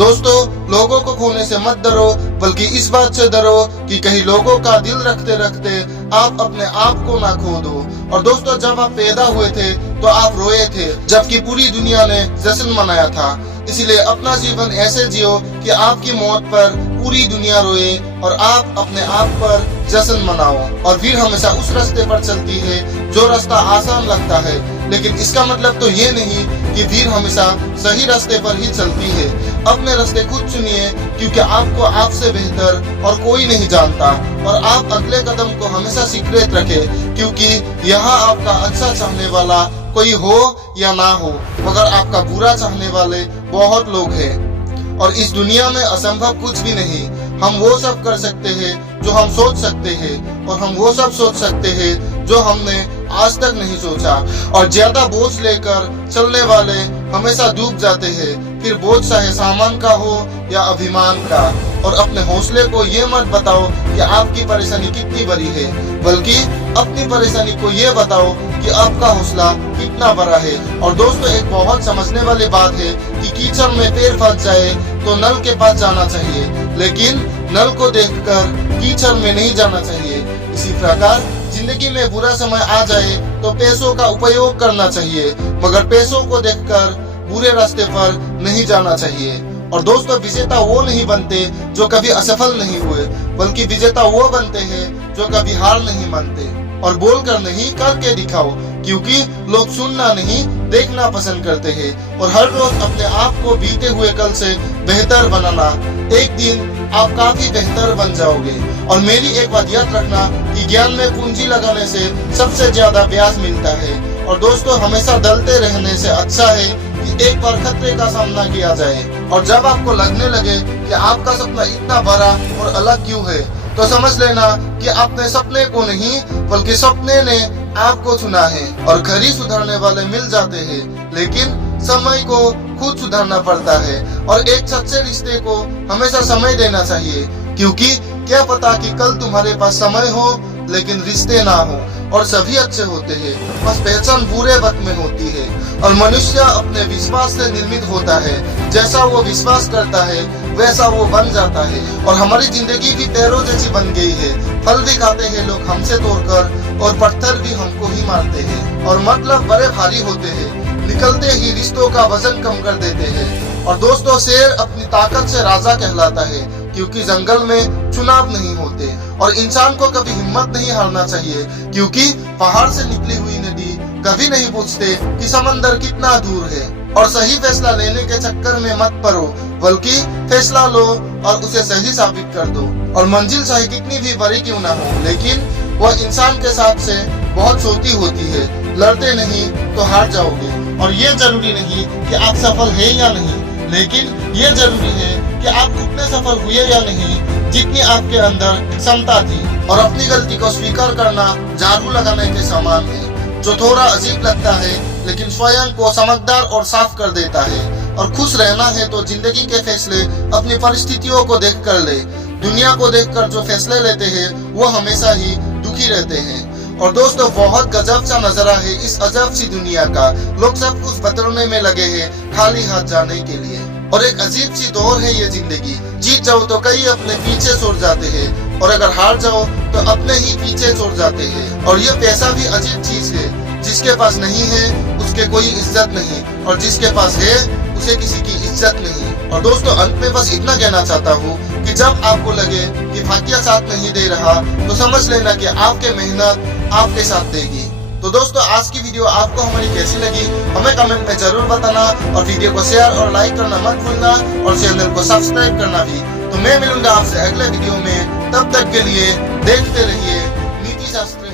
दोस्तों, लोगों को खोने से मत डरो, बल्कि इस बात से डरो कि कहीं लोगों का दिल रखते रखते आप अपने आप को ना खो दो। और दोस्तों, जब आप पैदा हुए थे तो आप रोए थे, जबकि पूरी दुनिया ने जश्न मनाया था। इसलिए अपना जीवन ऐसे जियो कि आपकी मौत पर पूरी दुनिया रोए और आप अपने आप पर जश्न मनाओ। और भीड़ हमेशा उस रास्ते पर चलती है जो रास्ता आसान लगता है, लेकिन इसका मतलब तो ये नहीं कि भीड़ हमेशा सही रास्ते पर ही चलती है। अपने रास्ते खुद चुनिए, क्योंकि आपको आपसे बेहतर और कोई नहीं जानता। और आप अगले कदम को हमेशा सीक्रेट रखें, क्योंकि यहाँ आपका अच्छा चाहने वाला कोई हो या ना हो, मगर आपका बुरा चाहने वाले बहुत लोग हैं। और इस दुनिया में असंभव कुछ भी नहीं। हम वो सब कर सकते हैं जो हम सोच सकते हैं, और हम वो सब सोच सकते हैं जो हमने आज तक नहीं सोचा। और ज्यादा बोझ लेकर चलने वाले हमेशा डूब जाते हैं, फिर बोझ चाहे सामान का हो या अभिमान का। और अपने हौसले को ये मत बताओ कि आपकी परेशानी कितनी बड़ी है, बल्कि अपनी परेशानी को ये बताओ कि आपका हौसला कितना बड़ा है। और दोस्तों, एक बहुत समझने वाली बात है कि कीचड़ में पैर फंस जाए तो नल के पास जाना चाहिए, लेकिन नल को देखकर कीचड़ में नहीं जाना चाहिए। इसी प्रकार जिंदगी में बुरा समय आ जाए तो पैसों का उपयोग करना चाहिए, मगर पैसों को देखकर बुरे रास्ते पर नहीं जाना चाहिए। और दोस्तों, विजेता वो नहीं बनते जो कभी असफल नहीं हुए, बल्कि विजेता वो बनते हैं जो कभी हार नहीं मानते। और बोलकर नहीं, करके दिखाओ, क्योंकि लोग सुनना नहीं देखना पसंद करते हैं। और हर रोज अपने आप को बीते हुए कल से बेहतर बनाना, एक दिन आप काफी बेहतर बन जाओगे। और मेरी एक बात याद रखना कि ज्ञान में पूंजी लगाने से सबसे ज्यादा ब्याज मिलता है। और दोस्तों, हमेशा डरते रहने से अच्छा है कि एक बार खतरे का सामना किया जाए। और जब आपको लगने लगे कि आपका सपना इतना बड़ा और अलग क्यों है, तो समझ लेना कि अपने सपने को नहीं, बल्कि सपने ने आपको चुना है। और खरी सुधरने वाले मिल जाते हैं, लेकिन समय को खुद सुधारना पड़ता है। और एक सच्चे रिश्ते को हमेशा समय देना चाहिए, क्योंकि क्या पता कि कल तुम्हारे पास समय हो लेकिन रिश्ते ना हो। और सभी अच्छे होते हैं, बस पहचान बुरे वक्त में होती है। और मनुष्य अपने विश्वास से निर्मित होता है, जैसा वो विश्वास करता है वैसा वो बन जाता है। और हमारी जिंदगी भी पैरों जैसी बन गई है, फल भी खाते हैं लोग हमसे तोड़कर, और पत्थर भी हमको ही मारते हैं। और मतलब बड़े भारी होते हैं, निकलते ही रिश्तों का वजन कम कर देते हैं। और दोस्तों, शेर अपनी ताकत से राजा कहलाता है, क्योंकि जंगल में चुनाव नहीं होते। और इंसान को कभी हिम्मत नहीं हारना चाहिए, क्योंकि पहाड़ से निकली हुई नदी कभी नहीं पूछते कि समंदर कितना दूर है। और सही फैसला लेने के चक्कर में मत पड़ो, बल्कि फैसला लो और उसे सही साबित कर दो। और मंजिल चाहे कितनी भी बड़ी क्यों ना हो, लेकिन वह इंसान के साथ से बहुत छोटी होती है। लड़ते नहीं तो हार जाओगे। और ये जरूरी नहीं कि आप सफल है या नहीं, लेकिन ये जरूरी है कि आप उतने सफल हुए या नहीं जितनी आपके अंदर क्षमता थी। और अपनी गलती को स्वीकार करना झाड़ू लगाने के समान है, जो थोड़ा अजीब लगता है लेकिन स्वयं को समझदार और साफ कर देता है। और खुश रहना है तो जिंदगी के फैसले अपनी परिस्थितियों को देख कर ले। दुनिया को देखकर जो फैसले लेते हैं वो हमेशा ही दुखी रहते हैं। और दोस्तों, बहुत गजब सा नजारा है इस अजब सी दुनिया का। लोग सब कुछ बदलने में लगे हैं खाली हाथ जाने के लिए। और एक अजीब सी दौर है ये जिंदगी। जीत जाओ तो कई अपने पीछे छोड़ जाते हैं, और अगर हार जाओ तो अपने ही पीछे छोड़ जाते हैं। और ये पैसा भी अजीब चीज है, जिसके पास नहीं है उसके कोई इज्जत नहीं, और जिसके पास है उसे किसी की इज्जत नहीं। और दोस्तों, अंत में बस इतना कहना चाहता हूँ कि जब आपको लगे कि भाग्य साथ नहीं दे रहा, तो समझ लेना कि आपके मेहनत आपके साथ देगी। तो दोस्तों, आज की वीडियो आपको हमारी कैसी लगी हमें कमेंट में जरूर बताना। और वीडियो को शेयर और लाइक करना मत भूलना, और चैनल को सब्सक्राइब करना भी। तो मैं मिलूंगा आपसे अगले वीडियो में, तब तक के लिए देखते रहिए नीति शास्त्र।